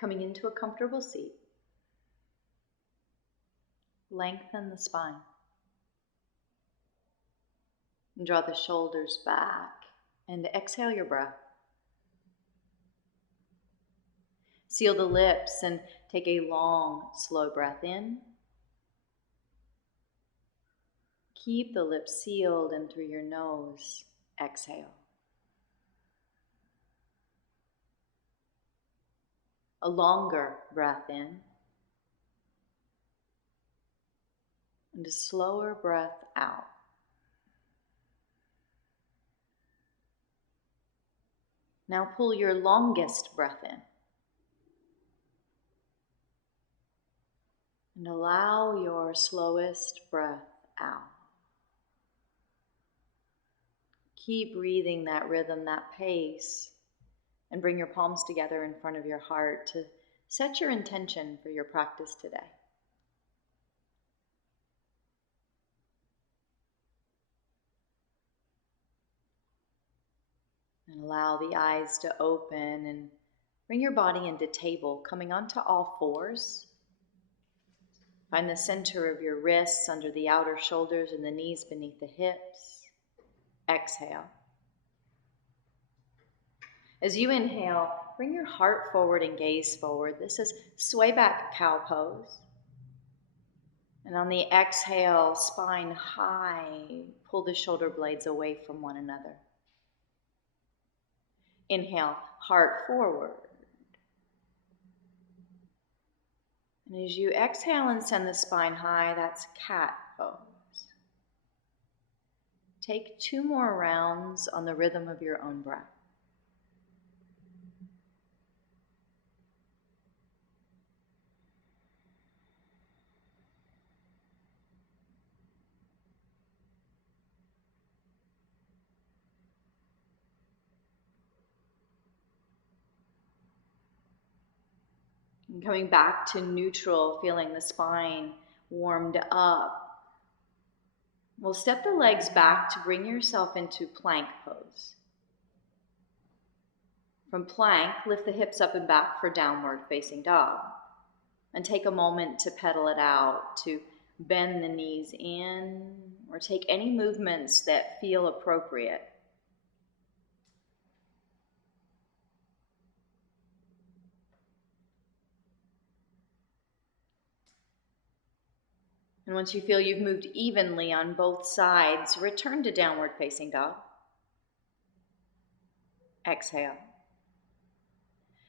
Coming into a comfortable seat, lengthen the spine. And draw the shoulders back and exhale your breath. Seal the lips and take a long, slow breath in. Keep the lips sealed, and through your nose, exhale. A longer breath in, and a slower breath out. Now pull your longest breath in. And allow your slowest breath out. Keep breathing that rhythm, that pace, and bring your palms together in front of your heart to set your intention for your practice today. And allow the eyes to open and bring your body into table, coming onto all fours. Find the center of your wrists under the outer shoulders and the knees beneath the hips. Exhale. As you inhale, bring your heart forward and gaze forward. This is sway back cow pose. And on the exhale, spine high, pull the shoulder blades away from one another. Inhale, heart forward. And as you exhale and send the spine high, that's cat pose. Take 2 more rounds on the rhythm of your own breath. And coming back to neutral, feeling the spine warmed up. We'll step the legs back to bring yourself into plank pose. From plank, lift the hips up and back for downward facing dog. And take a moment to pedal it out, to bend the knees in, or take any movements that feel appropriate. And once you feel you've moved evenly on both sides, return to downward facing dog. Exhale.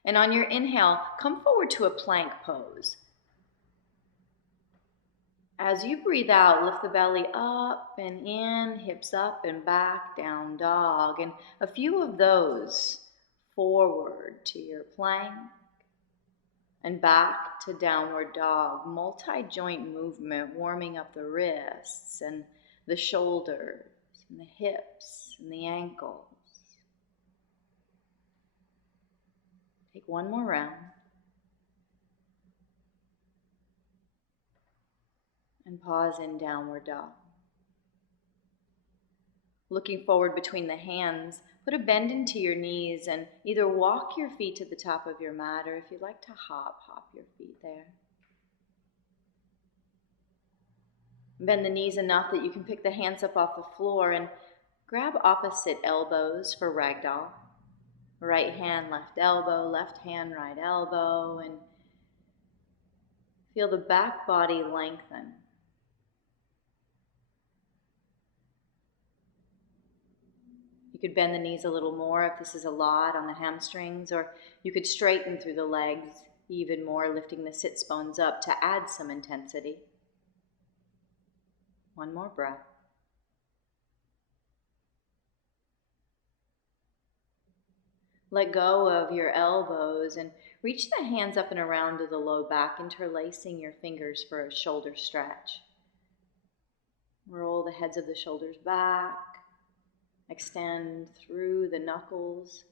And on your inhale, come forward to a plank pose. As you breathe out, lift the belly up and in, hips up and back, down dog. And a few of those forward to your plank and back to downward dog. Multi-joint movement, warming up the wrists and the shoulders and the hips and the ankles. Take 1 more round. And pause in downward dog. Looking forward between the hands, put a bend into your knees and either walk your feet to the top of your mat, or if you'd like to hop your feet there. Bend the knees enough that you can pick the hands up off the floor and grab opposite elbows for ragdoll. Right hand, left elbow, left hand, right elbow, and feel the back body lengthen. You could bend the knees a little more if this is a lot on the hamstrings, or you could straighten through the legs even more, lifting the sits bones up to add some intensity. 1 more breath. Let go of your elbows and reach the hands up and around to the low back, interlacing your fingers for a shoulder stretch. Roll the heads of the shoulders back. Extend through the knuckles,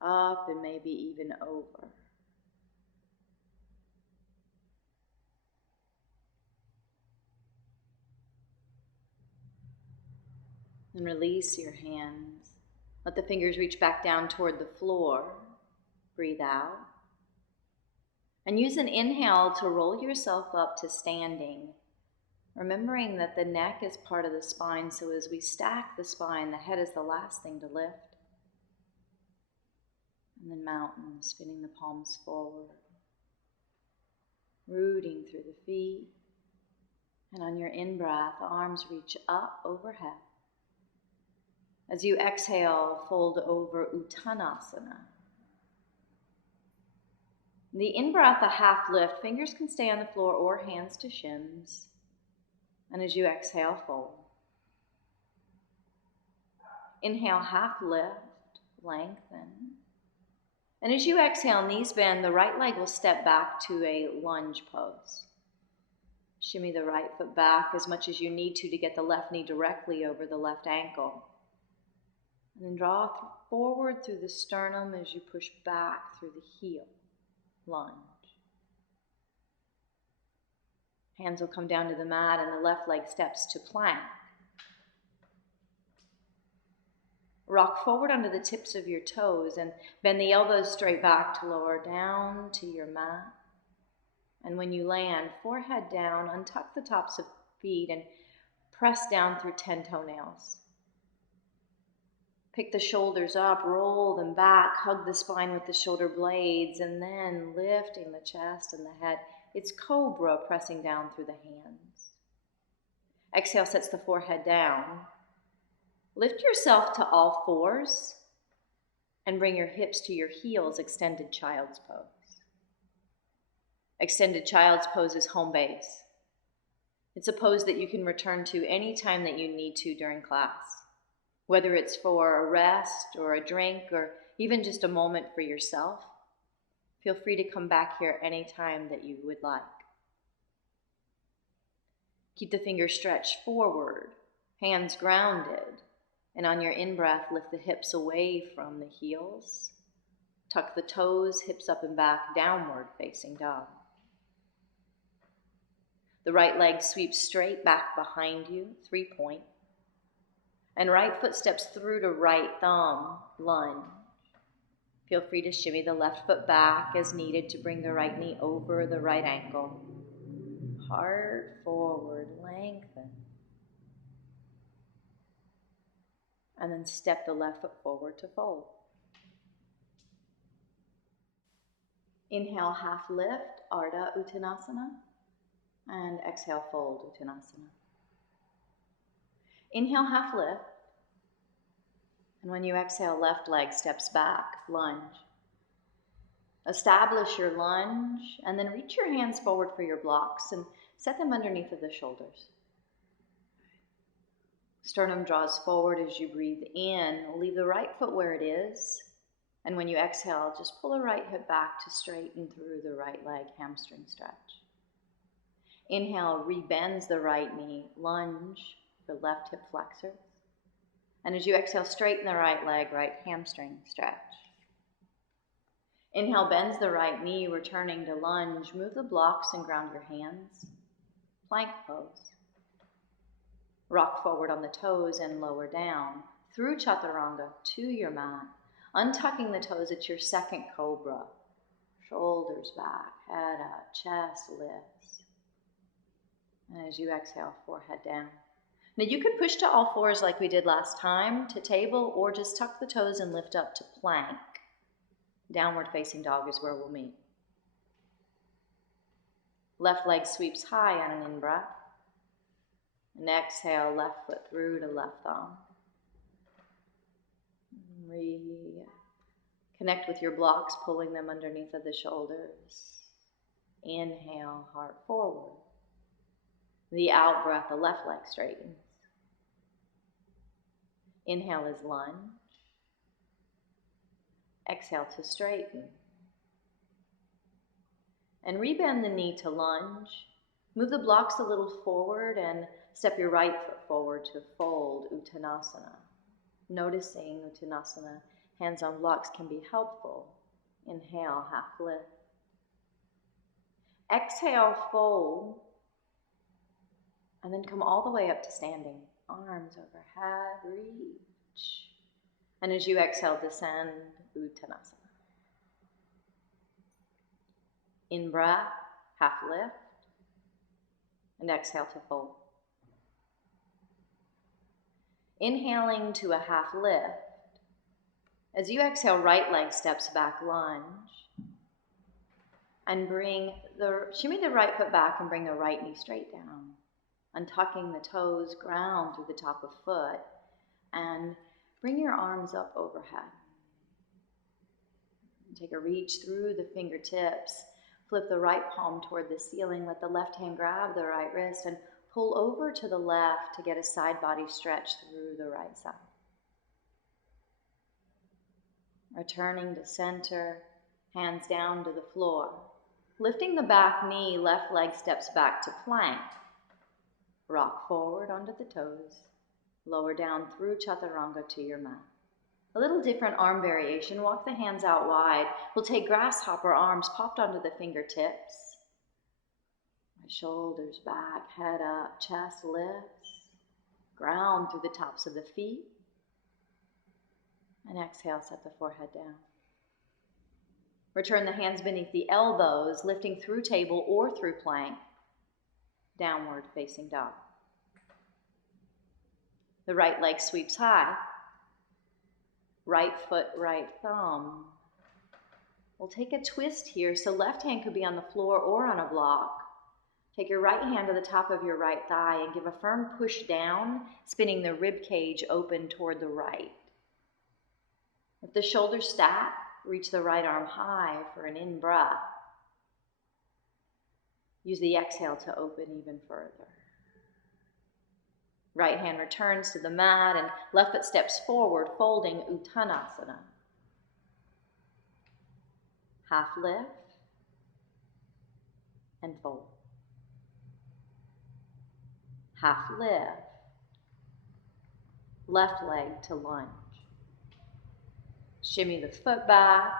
up and maybe even over. And release your hands. Let the fingers reach back down toward the floor. Breathe out. And use an inhale to roll yourself up to standing, remembering that the neck is part of the spine, so as we stack the spine, the head is the last thing to lift. And then mountain, spinning the palms forward, rooting through the feet. And on your in-breath, arms reach up overhead. As you exhale, fold over Uttanasana. The in-breath, a half lift. Fingers can stay on the floor or hands to shins. And as you exhale, fold. Inhale, half lift, lengthen. And as you exhale, knees bend, the right leg will step back to a lunge pose. Shimmy the right foot back as much as you need to get the left knee directly over the left ankle. And then draw forward through the sternum as you push back through the heel. Lunge. Hands will come down to the mat and the left leg steps to plank. Rock forward under the tips of your toes and bend the elbows straight back to lower down to your mat. And when you land, forehead down, untuck the tops of feet and press down through 10 toenails. Pick the shoulders up, roll them back, hug the spine with the shoulder blades, and then lifting the chest and the head. It's cobra, pressing down through the hands. Exhale sets the forehead down. Lift yourself to all fours and bring your hips to your heels, extended child's pose. Extended child's pose is home base. It's a pose that you can return to any time that you need to during class, whether it's for a rest or a drink or even just a moment for yourself. Feel free to come back here anytime that you would like. Keep the fingers stretched forward, hands grounded, and on your in-breath, lift the hips away from the heels. Tuck the toes, hips up and back, downward facing dog. The right leg sweeps straight back behind you, 3-point. And right foot steps through to right thumb, lunge. Feel free to shimmy the left foot back as needed to bring the right knee over the right ankle. Heart forward, lengthen. And then step the left foot forward to fold. Inhale, half lift, Ardha Uttanasana. And exhale, fold Uttanasana. Inhale, half lift. And when you exhale, left leg steps back, lunge. Establish your lunge, and then reach your hands forward for your blocks and set them underneath of the shoulders. Sternum draws forward as you breathe in. Leave the right foot where it is. And when you exhale, just pull the right hip back to straighten through the right leg, hamstring stretch. Inhale, rebends the right knee, lunge for left hip flexor. And as you exhale, straighten the right leg, right hamstring stretch. Inhale, bends the right knee, returning to lunge. Move the blocks and ground your hands. Plank pose. Rock forward on the toes and lower down through chaturanga to your mat. Untucking the toes, it's your second cobra. Shoulders back, head up, chest lifts. And as you exhale, forehead down. Now you can push to all fours like we did last time, to table, or just tuck the toes and lift up to plank. Downward facing dog is where we'll meet. Left leg sweeps high on an in-breath. And exhale, left foot through to left thumb. Connect with your blocks, pulling them underneath of the shoulders. Inhale, heart forward. The out breath, the left leg straightens. Inhale is lunge. Exhale to straighten. And rebend the knee to lunge. Move the blocks a little forward and step your right foot forward to fold Uttanasana. Noticing Uttanasana, hands on blocks can be helpful. Inhale, half lift. Exhale, fold. And then come all the way up to standing. Arms overhead, reach. And as you exhale, descend Uttanasana. In breath, half lift, and exhale to fold. Inhaling to a half lift. As you exhale, right leg steps back, lunge. And shimmy the right foot back and bring the right knee straight down. Untucking the toes, ground through the top of foot. And bring your arms up overhead. Take a reach through the fingertips. Flip the right palm toward the ceiling. Let the left hand grab the right wrist and pull over to the left to get a side body stretch through the right side. Returning to center, hands down to the floor. Lifting the back knee, left leg steps back to plank. Rock forward onto the toes. Lower down through chaturanga to your mat. A little different arm variation. Walk the hands out wide. We'll take grasshopper arms popped onto the fingertips. Shoulders back, head up, chest lifts. Ground through the tops of the feet. And exhale, set the forehead down. Return the hands beneath the elbows, lifting through table or through plank. Downward facing dog. The right leg sweeps high. Right foot, right thumb. We'll take a twist here, so left hand could be on the floor or on a block. Take your right hand to the top of your right thigh and give a firm push down, spinning the rib cage open toward the right. If the shoulders stack, reach the right arm high for an in-breath. Use the exhale to open even further. Right hand returns to the mat and left foot steps forward, folding Uttanasana. Half lift and fold. Half lift. Left leg to lunge. Shimmy the foot back,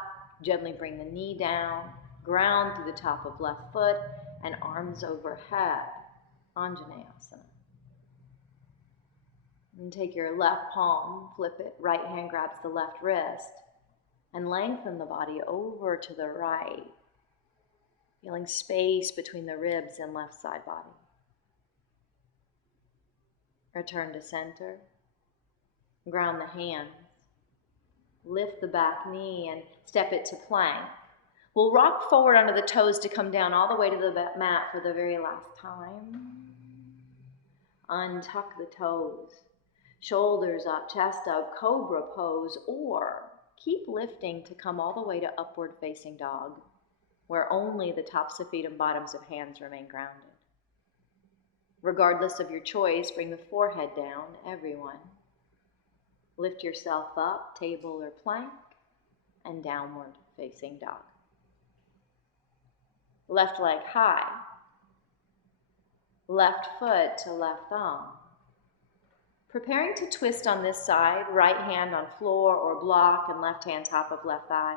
gently bring the knee down, ground through the top of left foot, and arms overhead, Anjaneyasana. And take your left palm, flip it, right hand grabs the left wrist, and lengthen the body over to the right, feeling space between the ribs and left side body. Return to center, ground the hands. Lift the back knee and step it to plank. We'll rock forward onto the toes to come down all the way to the mat for the very last time. Untuck the toes. Shoulders up, chest up, cobra pose, or keep lifting to come all the way to upward facing dog, where only the tops of feet and bottoms of hands remain grounded. Regardless of your choice, bring the forehead down, everyone. Lift yourself up, table or plank, and downward facing dog. Left leg high. Left foot to left thumb. Preparing to twist on this side, right hand on floor or block and left hand top of left thigh.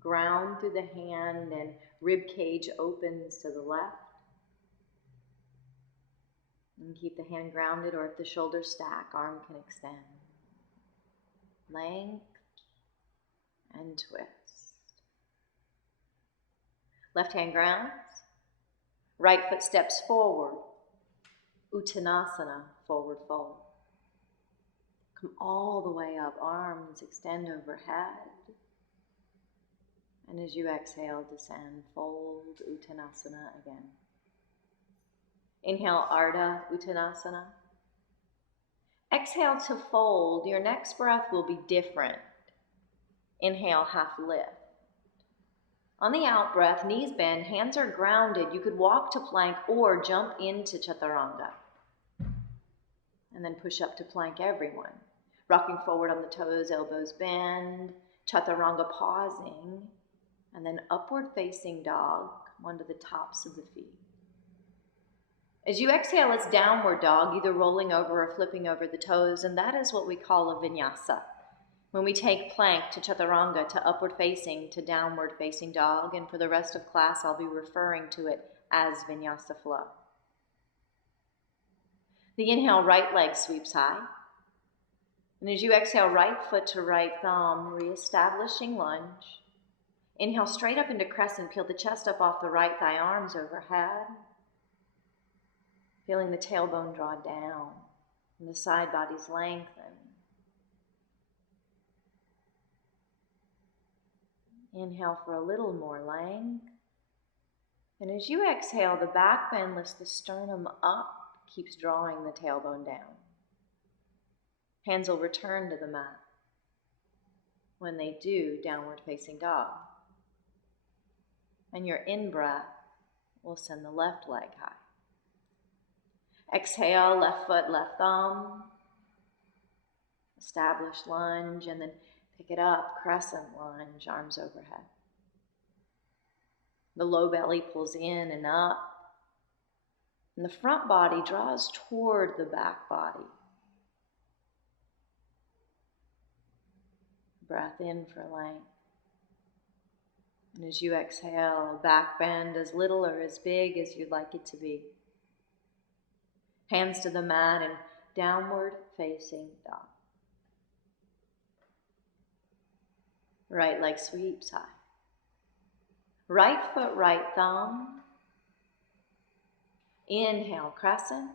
Ground through the hand and rib cage opens to the left. And keep the hand grounded, or if the shoulders stack, arm can extend. Length and twist. Left hand grounds. Right foot steps forward. Uttanasana, forward fold. Come all the way up, arms extend overhead. And as you exhale, descend, fold Uttanasana again. Inhale, Ardha Uttanasana. Exhale to fold. Your next breath will be different. Inhale, half lift. On the out breath, knees bend, hands are grounded. You could walk to plank or jump into chaturanga. And then push up to plank, everyone. Rocking forward on the toes, elbows bend, chaturanga pausing, and then upward facing dog, onto the tops of the feet. As you exhale, it's downward dog, either rolling over or flipping over the toes, and that is what we call a vinyasa. When we take plank to chaturanga, to upward facing, to downward facing dog, and for the rest of class, I'll be referring to it as vinyasa flow. The inhale, right leg sweeps high. And as you exhale, right foot to right thumb, reestablishing lunge. Inhale straight up into crescent. Peel the chest up off the right thigh, arms overhead. Feeling the tailbone draw down and the side bodies lengthen. Inhale for a little more length. And as you exhale, the back bend lifts the sternum up, keeps drawing the tailbone down. Hands will return to the mat. When they do, downward facing dog. And your in-breath will send the left leg high. Exhale, left foot, left thumb. Establish lunge, and then pick it up, crescent lunge, arms overhead. The low belly pulls in and up, and the front body draws toward the back body. Breath in for length. And as you exhale, back bend as little or as big as you'd like it to be. Hands to the mat and downward facing dog. Right leg sweeps high. Right foot, right thumb. Inhale, crescent.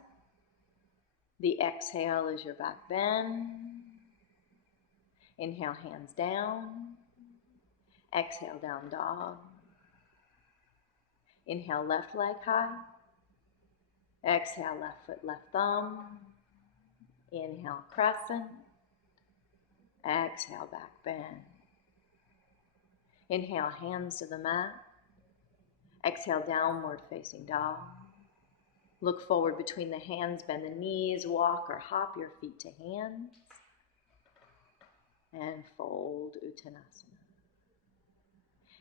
The exhale is your back bend. Inhale, hands down. Exhale, down dog. Inhale, left leg high. Exhale, left foot, left thumb. Inhale, crescent. Exhale, back bend. Inhale, hands to the mat. Exhale, downward facing dog. Look forward between the hands, bend the knees, walk or hop your feet to hands. And fold Uttanasana.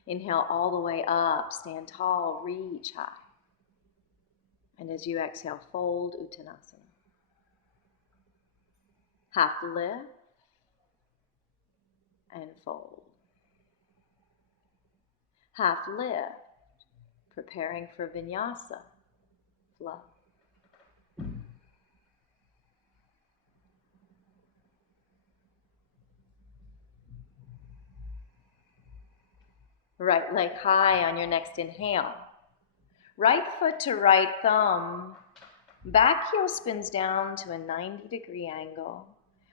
Inhale all the way up, stand tall, reach high. And as you exhale, fold Uttanasana. Half lift and fold. Half lift, preparing for vinyasa, flow. Right leg high on your next inhale. Right foot to right thumb. Back heel spins down to a 90-degree angle.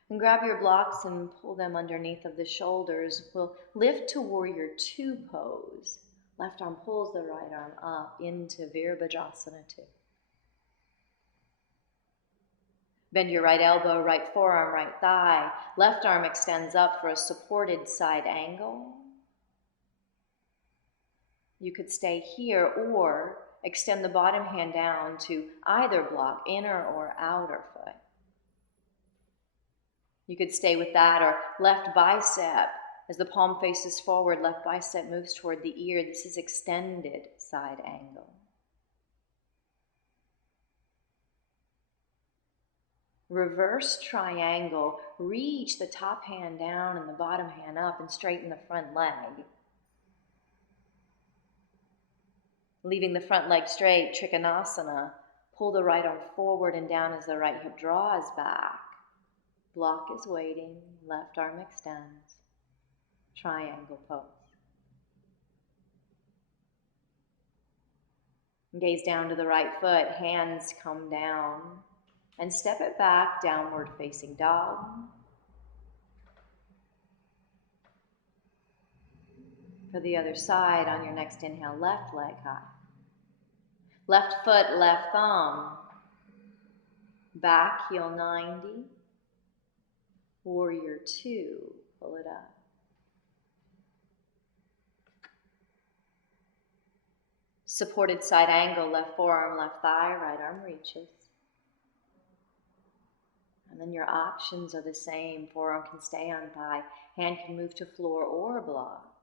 And grab your blocks and pull them underneath of the shoulders. We'll lift to warrior two pose. Left arm pulls the right arm up into Virabhadrasana 2. Bend your right elbow, right forearm, right thigh. Left arm extends up for a supported side angle. You could stay here or extend the bottom hand down to either block, inner or outer foot. You could stay with that, or left bicep, as the palm faces forward, left bicep moves toward the ear. This is extended side angle. Reverse triangle, reach the top hand down and the bottom hand up and straighten the front leg. Leaving the front leg straight, Trikonasana. Pull the right arm forward and down as the right hip draws back. Block is waiting, left arm extends. Triangle pose. Gaze down to the right foot, hands come down. And step it back, downward facing dog. For the other side, on your next inhale, left leg high. Left foot, left thumb. Back heel 90. Warrior 2, pull it up. Supported side angle, left forearm, left thigh, right arm reaches. And then your options are the same. Forearm can stay on thigh, hand can move to floor or block.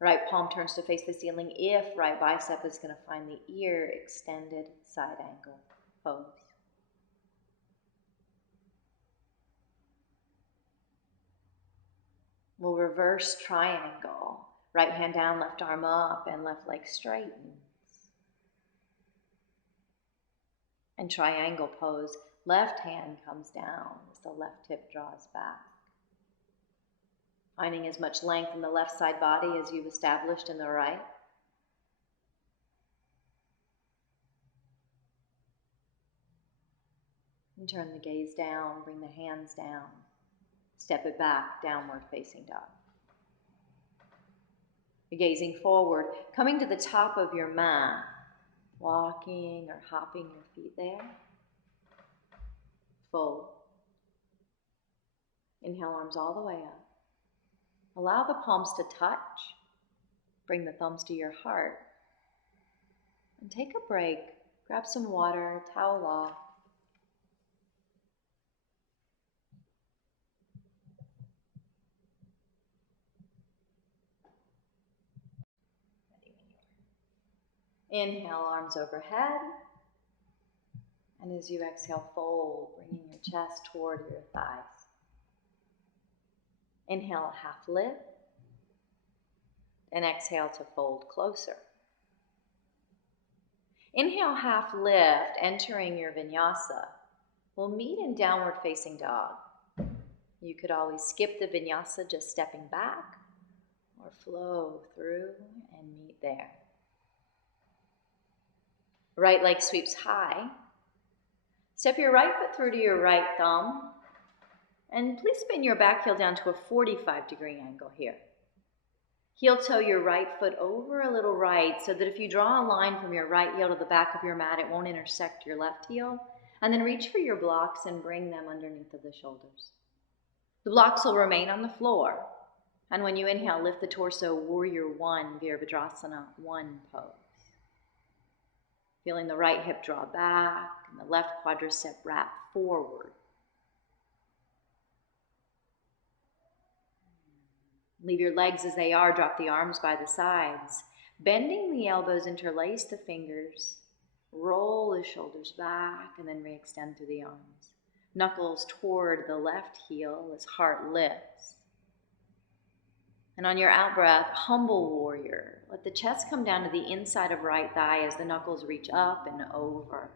Right palm turns to face the ceiling if right bicep is going to find the ear, extended side angle pose. We'll reverse triangle. Right hand down, left arm up, and left leg straightens. And triangle pose. Left hand comes down as the left hip draws back. Finding as much length in the left side body as you've established in the right. And turn the gaze down, bring the hands down. Step it back, downward facing dog. You're gazing forward, coming to the top of your mat, walking or hopping your feet there. Fold. Inhale, arms all the way up. Allow the palms to touch. Bring the thumbs to your heart. And take a break. Grab some water, towel off. Inhale, arms overhead. And as you exhale, fold, bringing your chest toward your thighs. Inhale, half lift. And exhale to fold closer. Inhale, half lift, entering your vinyasa. We'll meet in downward facing dog. You could always skip the vinyasa, just stepping back, or flow through and meet there. Right leg sweeps high. Step your right foot through to your right thumb, and please spin your back heel down to a 45-degree angle here. Heel toe your right foot over a little right so that if you draw a line from your right heel to the back of your mat, it won't intersect your left heel. And then reach for your blocks and bring them underneath of the shoulders. The blocks will remain on the floor. And when you inhale, lift the torso, Warrior One, Virabhadrasana 1 pose. Feeling the right hip draw back and the left quadricep wrap forward. Leave your legs as they are, drop the arms by the sides. Bending the elbows, interlace the fingers, roll the shoulders back, and then re-extend through the arms. Knuckles toward the left heel as heart lifts. And on your out breath, humble warrior. Let the chest come down to the inside of right thigh as the knuckles reach up and over.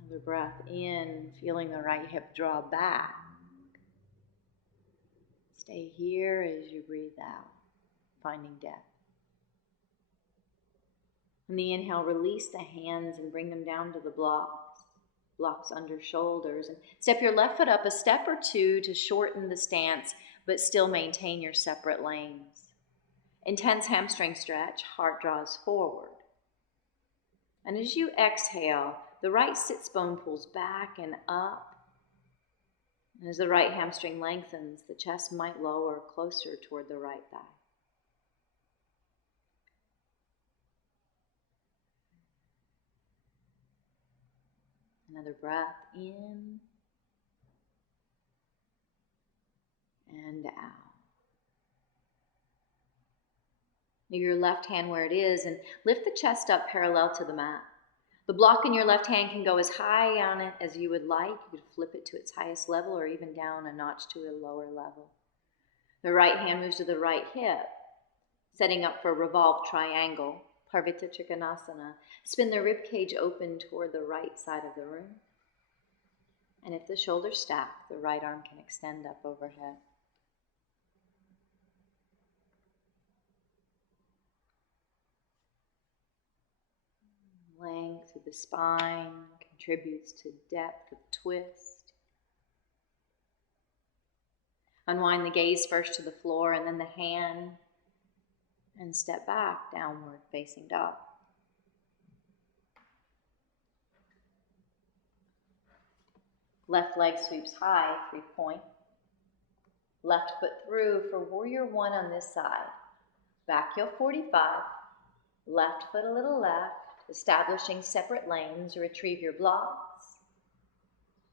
Another breath in, feeling the right hip draw back. Stay here as you breathe out, finding depth. On the inhale, release the hands and bring them down to the blocks under shoulders. And step your left foot up a step or two to shorten the stance, but still maintain your separate lanes. Intense hamstring stretch, heart draws forward. And as you exhale, the right sits bone pulls back and up. And as the right hamstring lengthens, the chest might lower closer toward the right thigh. Another breath in and out. Leave your left hand where it is and lift the chest up parallel to the mat. The block in your left hand can go as high on it as you would like. You could flip it to its highest level or even down a notch to a lower level. The right hand moves to the right hip, setting up for revolved triangle, Parvita Trikonasana. Spin the rib cage open toward the right side of the room. And if the shoulders stack, the right arm can extend up overhead. Length through the spine contributes to depth of twist. Unwind the gaze first to the floor and then the hand, and step back, downward facing dog. Left leg sweeps high, 3-point. Left foot through for Warrior One on this side. Back heel 45. Left foot a little left. Establishing separate lanes, retrieve your blocks,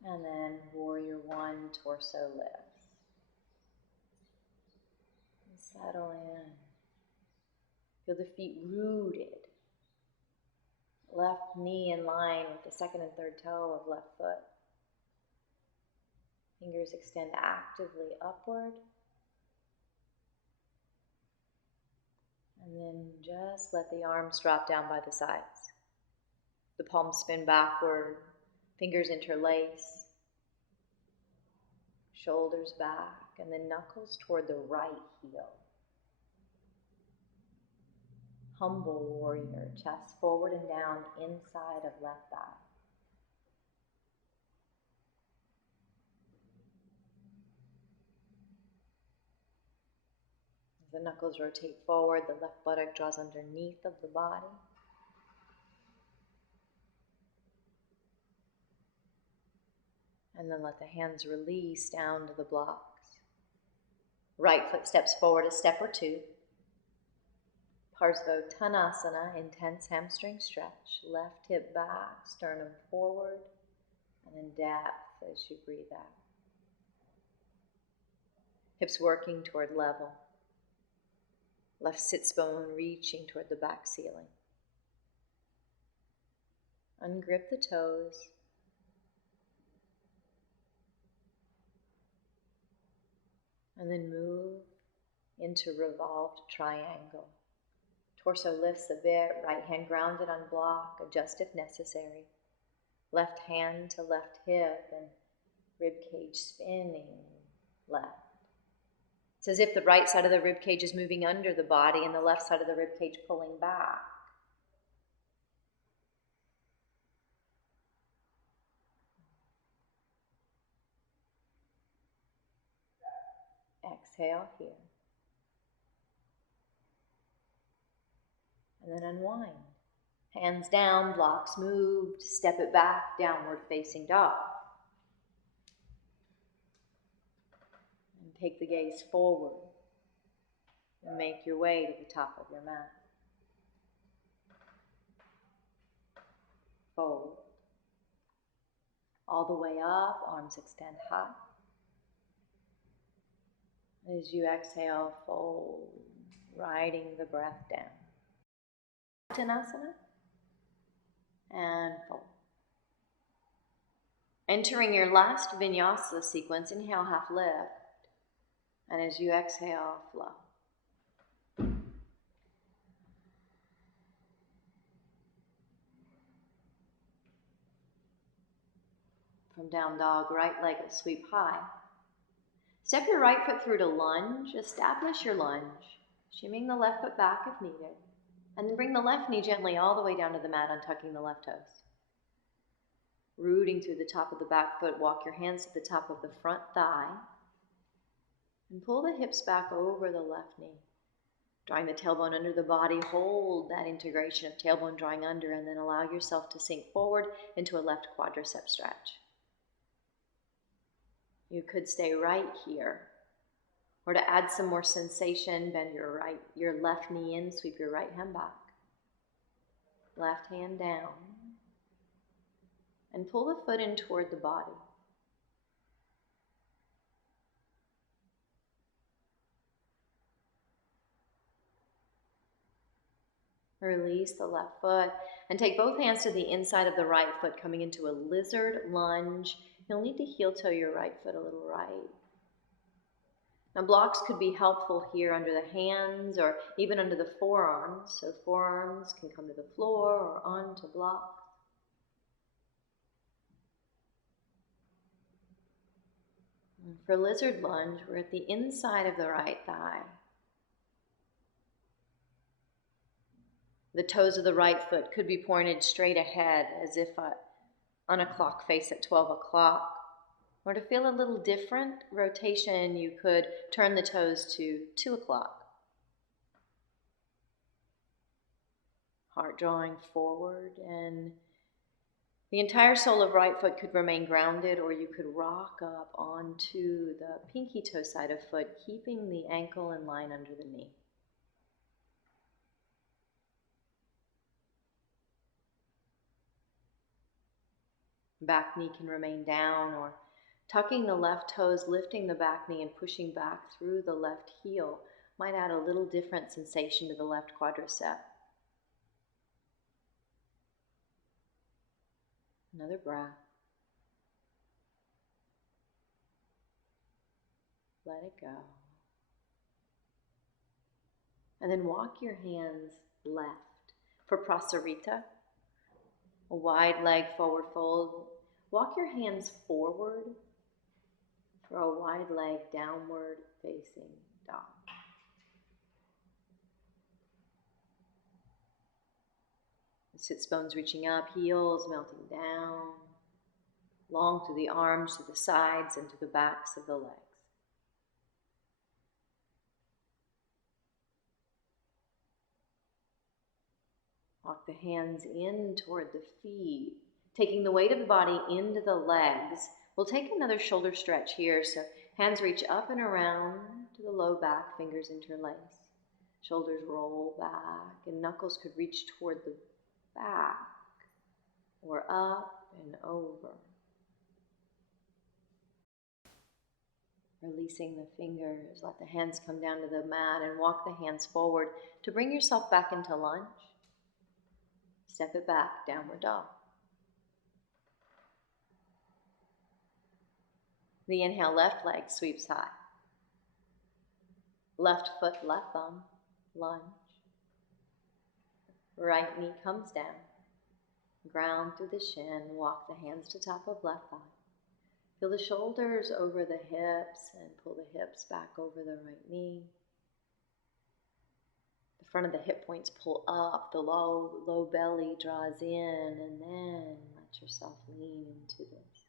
and then Warrior One, torso lifts. And settle in. Feel the feet rooted. Left knee in line with the second and third toe of left foot. Fingers extend actively upward. And then just let the arms drop down by the sides. The palms spin backward, fingers interlace. Shoulders back, and then knuckles toward the right heel. Humble warrior, chest forward and down, inside of left thigh. As the knuckles rotate forward, the left buttock draws underneath of the body. And then let the hands release down to the blocks. Right foot steps forward a step or two. Parsvottanasana, intense hamstring stretch. Left hip back, sternum forward, and in depth as you breathe out. Hips working toward level. Left sits bone reaching toward the back ceiling. Ungrip the toes. And then move into revolved triangle. Torso lifts a bit, right hand grounded on block, adjust if necessary. Left hand to left hip and rib cage spinning left. It's as if the right side of the rib cage is moving under the body and the left side of the rib cage pulling back. Exhale here. And then unwind. Hands down, blocks moved, step it back, downward facing dog. And take the gaze forward and make your way to the top of your mat. Fold. All the way up, arms extend high. As you exhale, fold, riding the breath down. Uttanasana. And fold. Entering your last vinyasa sequence, inhale, half lift. And as you exhale, flow. From down dog, right leg will sweep high. Step your right foot through to lunge. Establish your lunge, shimmying the left foot back if needed. And then bring the left knee gently all the way down to the mat, untucking the left toes. Rooting through the top of the back foot, walk your hands to the top of the front thigh. And pull the hips back over the left knee. Drawing the tailbone under the body, hold that integration of tailbone drawing under, and then allow yourself to sink forward into a left quadricep stretch. You could stay right here. Or to add some more sensation, bend your left knee in, sweep your right hand back. Left hand down. And pull the foot in toward the body. Release the left foot and take both hands to the inside of the right foot, coming into a lizard lunge. You'll need to heel toe your right foot a little right. Now blocks could be helpful here under the hands or even under the forearms. So forearms can come to the floor or onto blocks. And for lizard lunge, we're at the inside of the right thigh. The toes of the right foot could be pointed straight ahead as if on a clock face at 12 o'clock. Or to feel a little different rotation, you could turn the toes to 2 o'clock. Heart drawing forward, and the entire sole of right foot could remain grounded, or you could rock up onto the pinky toe side of foot, keeping the ankle in line under the knee. Back knee can remain down, or tucking the left toes, lifting the back knee and pushing back through the left heel might add a little different sensation to the left quadricep. Another breath. Let it go. And then walk your hands left for prasarita, a wide leg forward fold. Walk your hands forward for a wide leg downward facing dog. Sits bones reaching up, heels melting down, long through the arms, to the sides, and to the backs of the legs. Walk the hands in toward the feet, taking the weight of the body into the legs. We'll take another shoulder stretch here, so hands reach up and around to the low back, fingers interlace. Shoulders roll back, and knuckles could reach toward the back or up and over. Releasing the fingers, let the hands come down to the mat and walk the hands forward to bring yourself back into lunge. Step it back, downward dog. The inhale, left leg sweeps high. Left foot, left thumb, lunge. Right knee comes down. Ground through the shin, walk the hands to top of left thigh. Feel the shoulders over the hips and pull the hips back over the right knee. The front of the hip points pull up, the low belly draws in, and then let yourself lean into this.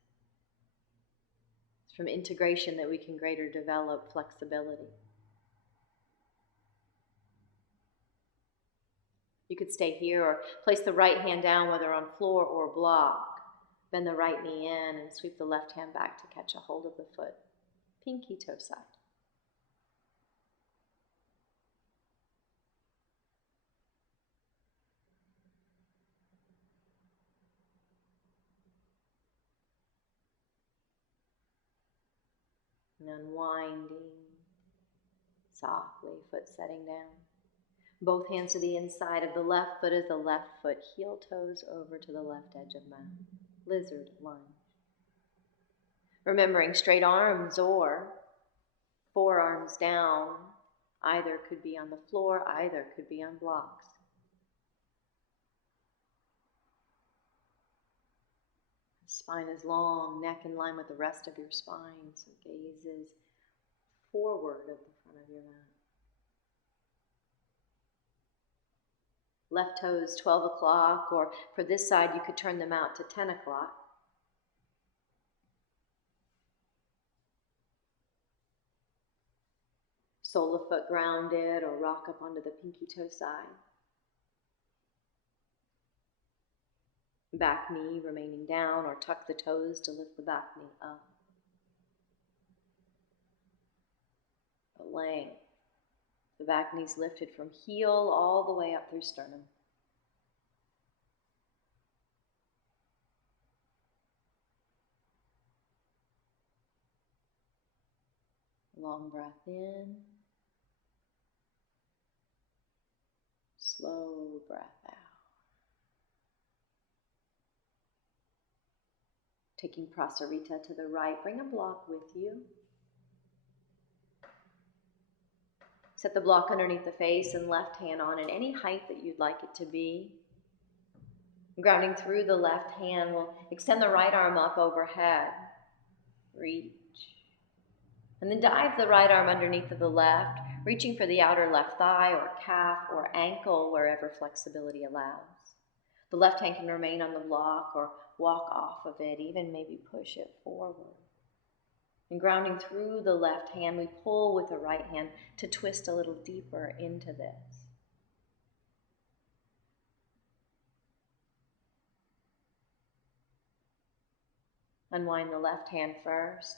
It's from integration that we can greater develop flexibility. You could stay here or place the right hand down, whether on floor or block. Bend the right knee in and sweep the left hand back to catch a hold of the foot. Pinky toe side. And unwinding softly, foot setting down. Both hands to the inside of the left foot as the left foot, heel toes over to the left edge of mat. Lizard lunge. Remembering straight arms or forearms down. Either could be on the floor, either could be on blocks. Spine is long, neck in line with the rest of your spine, so gaze is forward of the front of your mat. Left toes 12 o'clock, or for this side you could turn them out to 10 o'clock. Sole of foot grounded or rock up onto the pinky toe side. Back knee remaining down or tuck the toes to lift the back knee up. The length. The back knee's lifted from heel all the way up through sternum. Long breath in. Slow breath out. Taking Prasarita to the right, bring a block with you. Set the block underneath the face and left hand on at any height that you'd like it to be. Grounding through the left hand, we'll extend the right arm up overhead. Reach. And then dive the right arm underneath of the left, reaching for the outer left thigh or calf or ankle, wherever flexibility allows. The left hand can remain on the block or walk off of it, even maybe push it forward. And grounding through the left hand, we pull with the right hand to twist a little deeper into this. Unwind the left hand first,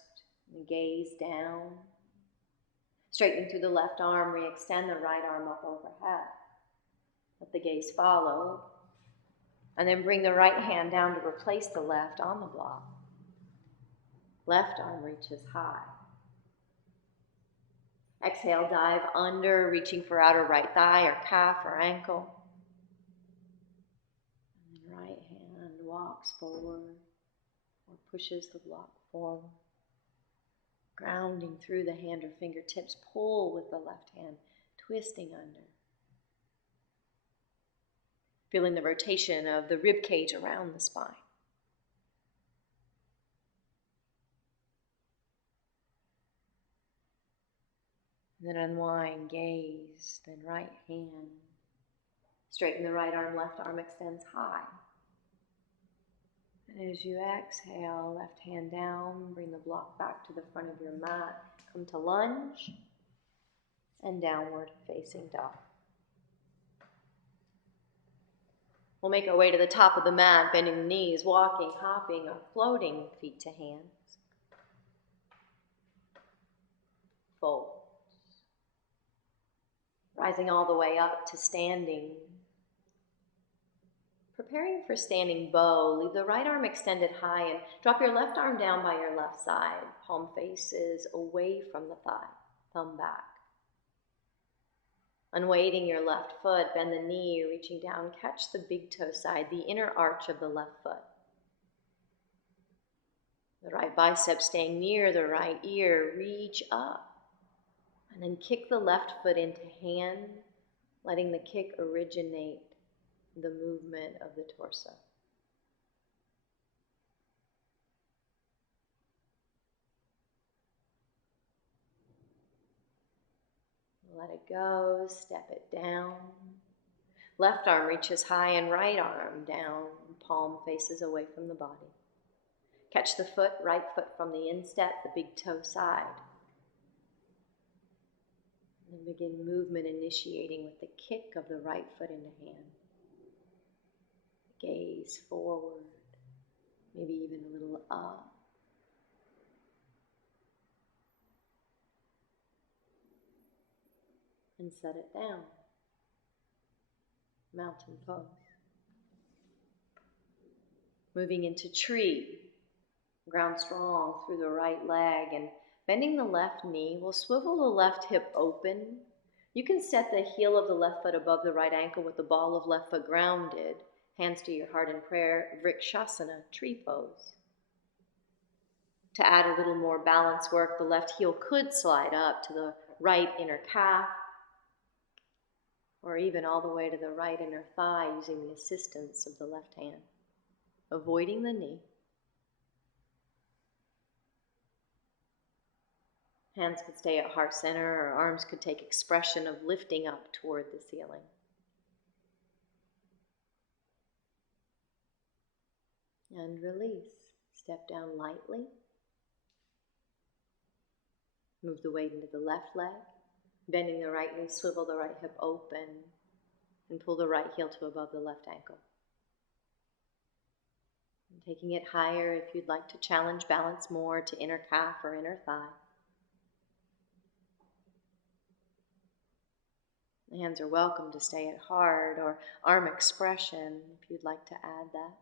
and gaze down. Straightening through the left arm, re-extend the right arm up overhead. Let the gaze follow. And then bring the right hand down to replace the left on the block. Left arm reaches high. Exhale, dive under, reaching for outer right thigh or calf or ankle. And then right hand walks forward or pushes the block forward. Grounding through the hand or fingertips, pull with the left hand, twisting under. Feeling the rotation of the rib cage around the spine. Then unwind, gaze, then right hand. Straighten the right arm, left arm extends high. And as you exhale, left hand down, bring the block back to the front of your mat. Come to lunge and downward facing dog. We'll make our way to the top of the mat, bending the knees, walking, hopping, or floating feet to hands. Fold. Rising all the way up to standing. Preparing for standing bow, leave the right arm extended high and drop your left arm down by your left side. Palm faces away from the thigh, thumb back. Unweighting your left foot, bend the knee, reaching down, catch the big toe side, the inner arch of the left foot. The right bicep staying near the right ear, reach up. And then kick the left foot into hand, letting the kick originate the movement of the torso. Let it go, step it down. Left arm reaches high and right arm down, palm faces away from the body. Catch the foot, right foot from the instep, the big toe side. And begin movement initiating with the kick of the right foot into hand. Gaze forward, maybe even a little up. And set it down. Mountain pose. Moving into tree. Ground strong through the right leg and bending the left knee. We'll swivel the left hip open. You can set the heel of the left foot above the right ankle with the ball of left foot grounded. Hands to your heart in prayer. Vrikshasana, tree pose. To add a little more balance work, the left heel could slide up to the right inner calf, or even all the way to the right inner thigh using the assistance of the left hand, avoiding the knee. Hands could stay at heart center, or arms could take expression of lifting up toward the ceiling. And release. Step down lightly. Move the weight into the left leg. Bending the right knee, swivel the right hip open, and pull the right heel to above the left ankle. And taking it higher if you'd like to challenge balance more to inner calf or inner thigh. The hands are welcome to stay at heart or arm expression if you'd like to add that.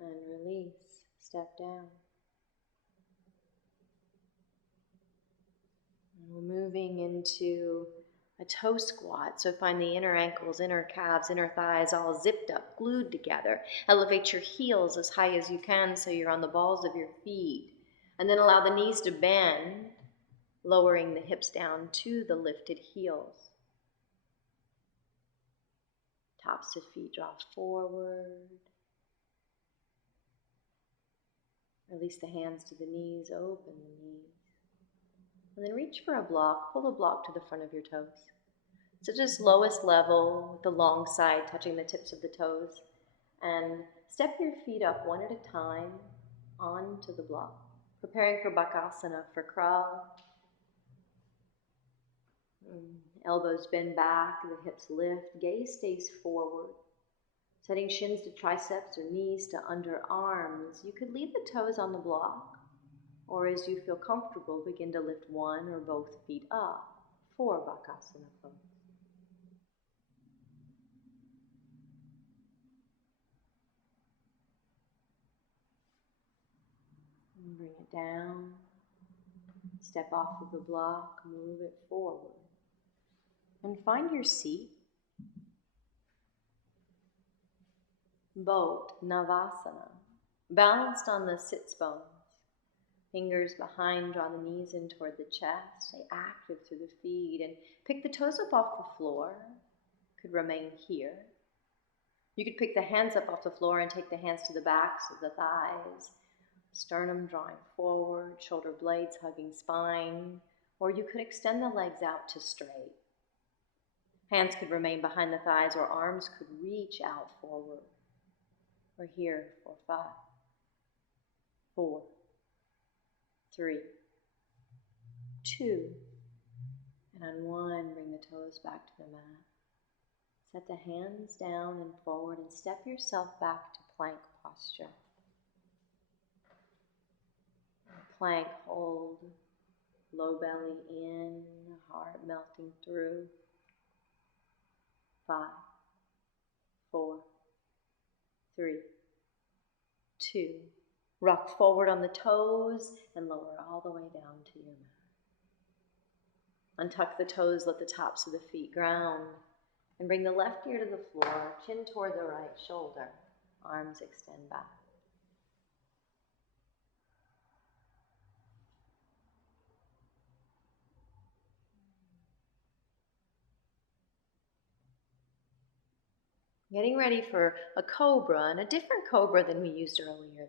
And release, step down. And we're moving into a toe squat. So find the inner ankles, inner calves, inner thighs all zipped up, glued together. Elevate your heels as high as you can so you're on the balls of your feet. And then allow the knees to bend, lowering the hips down to the lifted heels. Tops of feet draw forward. Release the hands to the knees, open the knees. And then reach for a block, pull the block to the front of your toes. So just lowest level with the long side touching the tips of the toes. And step your feet up one at a time onto the block. Preparing for Bakasana, for crow. Elbows bend back, the hips lift, gaze stays forward. Setting shins to triceps or knees to underarms. You could leave the toes on the block, or as you feel comfortable, begin to lift one or both feet up for Bakasana pose. And bring it down. Step off of the block, move it forward. And find your seat. Boat, Navasana. Balanced on the sits bones. Fingers behind, draw the knees in toward the chest. Stay active through the feet and pick the toes up off the floor. Could remain here. You could pick the hands up off the floor and take the hands to the backs of the thighs, sternum drawing forward, shoulder blades hugging spine, or you could extend the legs out to straight. Hands could remain behind the thighs or arms could reach out forward. We're here for 5, 4, 3, 2, and on 1, bring the toes back to the mat. Set the hands down and forward and step yourself back to plank posture. Plank hold, low belly in, heart melting through. 5, 4, 3, 2. Rock forward on the toes and lower all the way down to your mat. Untuck the toes, let the tops of the feet ground, and bring the left ear to the floor, chin toward the right shoulder, arms extend back. Getting ready for a cobra, and a different cobra than we used earlier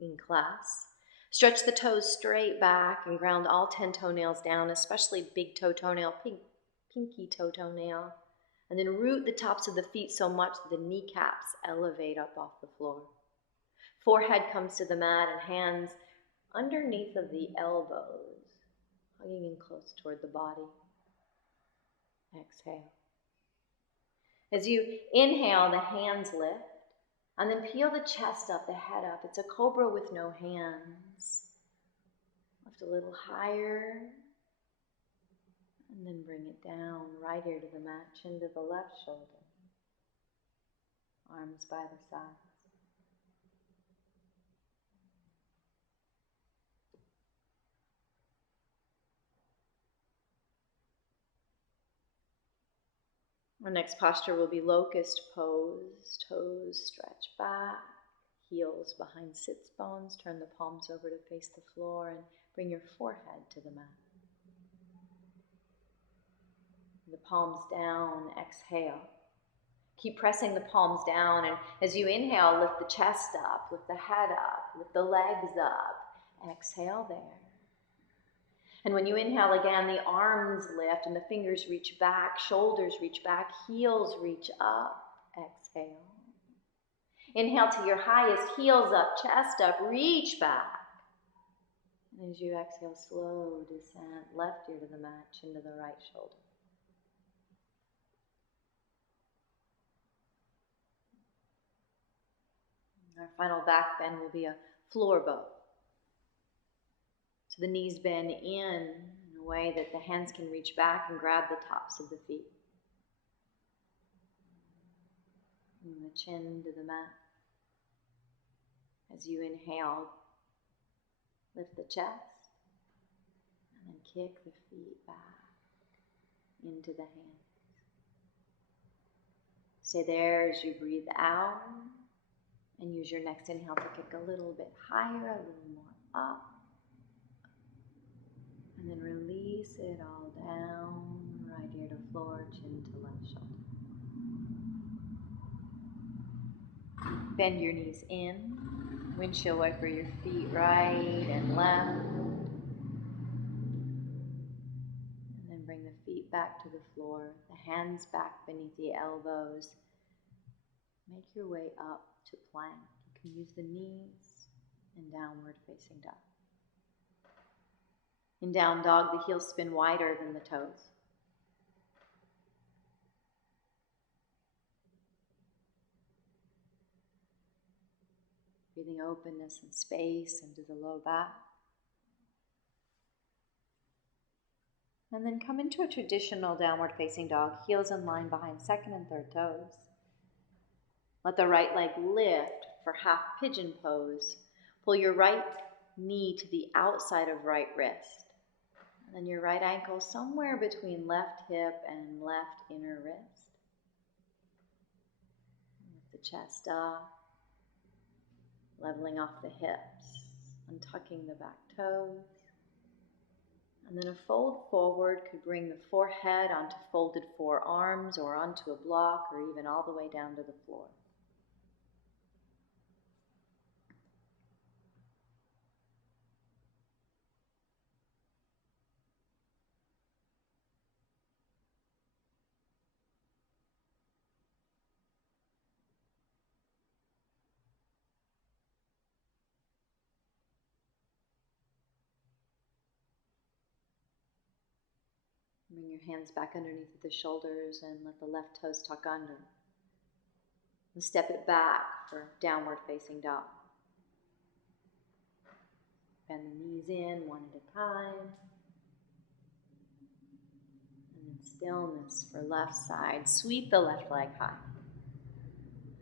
in class. Stretch the toes straight back and ground all 10 toenails down, especially big toe toenail, pinky toe toenail. And then root the tops of the feet so much that the kneecaps elevate up off the floor. Forehead comes to the mat and hands underneath of the elbows, hugging in close toward the body. Exhale. As you inhale, the hands lift, and then peel the chest up, the head up. It's a cobra with no hands. Lift a little higher, and then bring it down, right ear to the mat, chin to the left shoulder. Arms by the sides. Our next posture will be locust pose. Toes stretch back, heels behind sits bones. Turn the palms over to face the floor and bring your forehead to the mat. The palms down, exhale. Keep pressing the palms down, and as you inhale, lift the chest up, lift the head up, lift the legs up. Exhale there. And when you inhale again, the arms lift and the fingers reach back, shoulders reach back, heels reach up. Exhale. Inhale to your highest, heels up, chest up, reach back. And as you exhale, slow descent, left ear to the mat, chin to the right shoulder. Our final back bend will be a floor bow. So the knees bend in a way that the hands can reach back and grab the tops of the feet. And the chin to the mat. As you inhale, lift the chest and then kick the feet back into the hands. Stay there as you breathe out and use your next inhale to kick a little bit higher, a little more up. And then release it all down, right ear to floor, chin to left shoulder. Bend your knees in, windshield wiper your feet right and left. And then bring the feet back to the floor, the hands back beneath the elbows. Make your way up to plank. You can use the knees and downward facing dog. In down dog, the heels spin wider than the toes. Breathing openness and space into the low back. And then come into a traditional downward facing dog, heels in line behind second and third toes. Let the right leg lift for half pigeon pose. Pull your right knee to the outside of right wrist. And then your right ankle somewhere between left hip and left inner wrist. Lift the chest up. Leveling off the hips, untucking the back toes. And then a fold forward could bring the forehead onto folded forearms or onto a block or even all the way down to the floor. Bring your hands back underneath the shoulders and let the left toes tuck under. And step it back for downward facing dog. Bend the knees in one at a time. And then stillness for left side. Sweep the left leg high.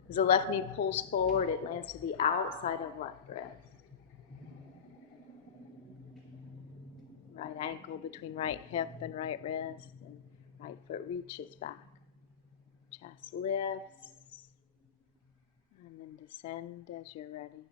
As the left knee pulls forward, it lands to the outside of left wrist. Right ankle between right hip and right wrist, and right foot reaches back. Chest lifts, and then descend as you're ready.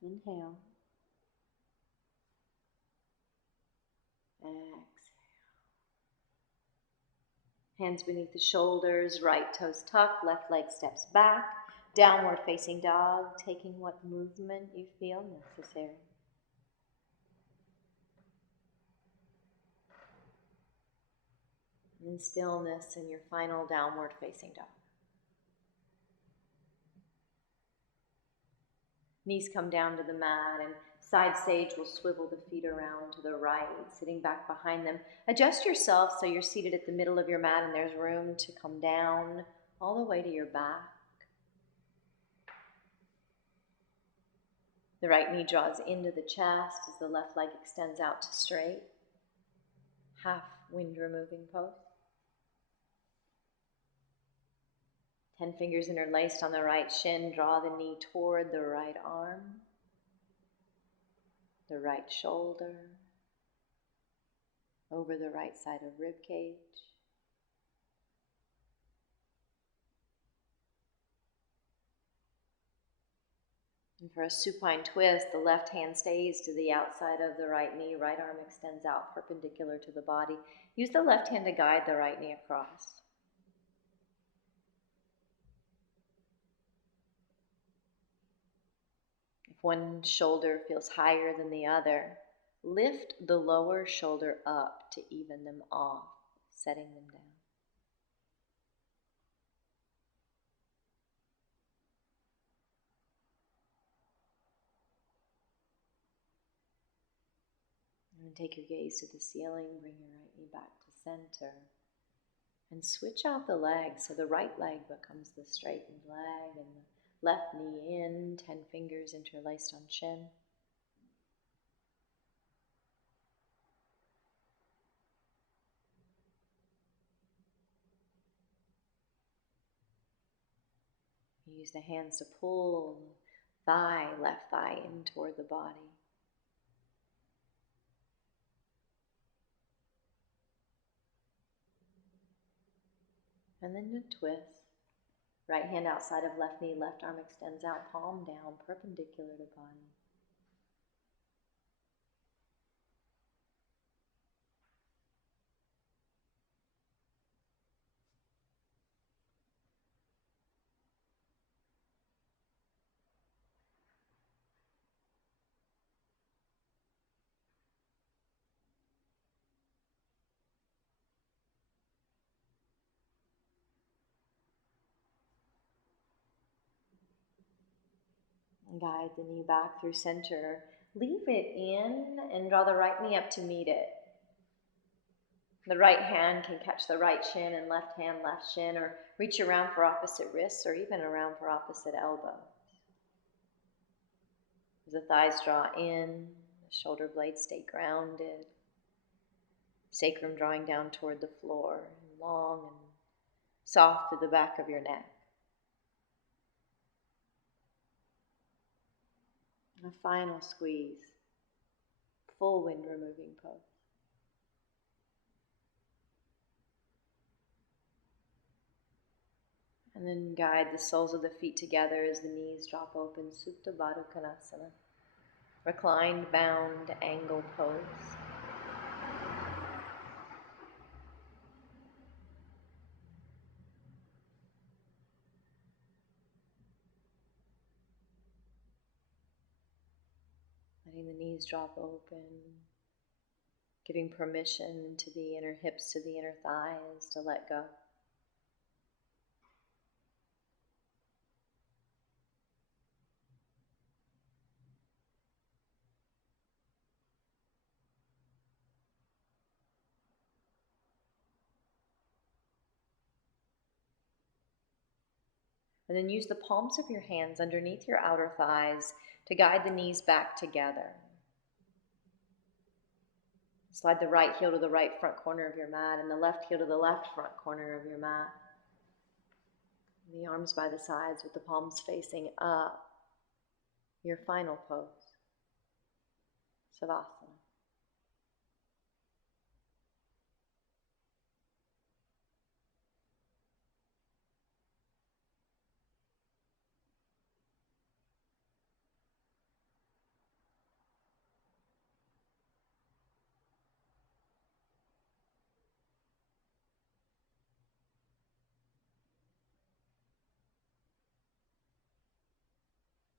Inhale. Exhale. Hands beneath the shoulders, right toes tucked, left leg steps back. Downward facing dog, taking what movement you feel necessary. And then stillness in your final downward facing dog. Knees come down to the mat, and side sage will swivel the feet around to the right, sitting back behind them. Adjust yourself so you're seated at the middle of your mat and there's room to come down all the way to your back. The right knee draws into the chest as the left leg extends out to straight. Half wind removing pose. 10 fingers interlaced on the right shin. Draw the knee toward the right arm, the right shoulder, over the right side of rib cage. And for a supine twist, the left hand stays to the outside of the right knee. Right arm extends out perpendicular to the body. Use the left hand to guide the right knee across. If one shoulder feels higher than the other, lift the lower shoulder up to even them off, setting them down. And take your gaze to the ceiling, bring your right knee back to center, and switch out the leg so the right leg becomes the straightened leg and the left knee in, 10 fingers interlaced on shin. Use the hands to pull thigh, left thigh in toward the body. And then a twist. Right hand outside of left knee, left arm extends out, palm down, perpendicular to body. Guide the knee back through center. Leave it in and draw the right knee up to meet it. The right hand can catch the right shin and left hand, left shin, or reach around for opposite wrists or even around for opposite elbows. As the thighs draw in, the shoulder blades stay grounded. Sacrum drawing down toward the floor, long and soft through the back of your neck. A final squeeze, full wind removing pose. And then guide the soles of the feet together as the knees drop open, Supta Baddha Konasana. Reclined, bound, angle pose. Letting the knees drop open, giving permission to the inner hips, to the inner thighs to let go. And then use the palms of your hands underneath your outer thighs to guide the knees back together. Slide the right heel to the right front corner of your mat and the left heel to the left front corner of your mat. And the arms by the sides with the palms facing up. Your final pose, Savasana.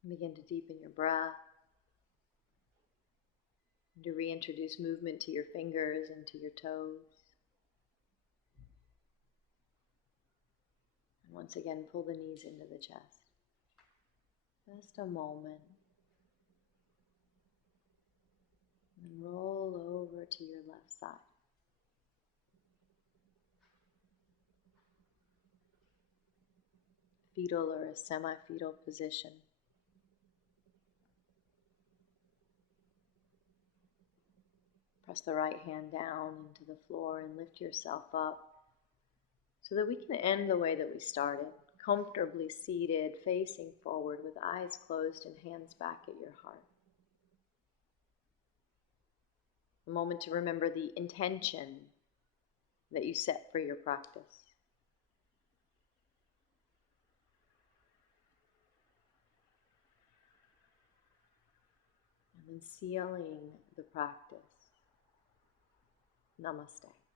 Begin to deepen your breath, and to reintroduce movement to your fingers and to your toes. And once again, pull the knees into the chest. Just a moment. And roll over to your left side. Fetal or a semi-fetal position. Press the right hand down into the floor and lift yourself up so that we can end the way that we started, comfortably seated, facing forward with eyes closed and hands back at your heart. A moment to remember the intention that you set for your practice. And then sealing the practice. Namaste.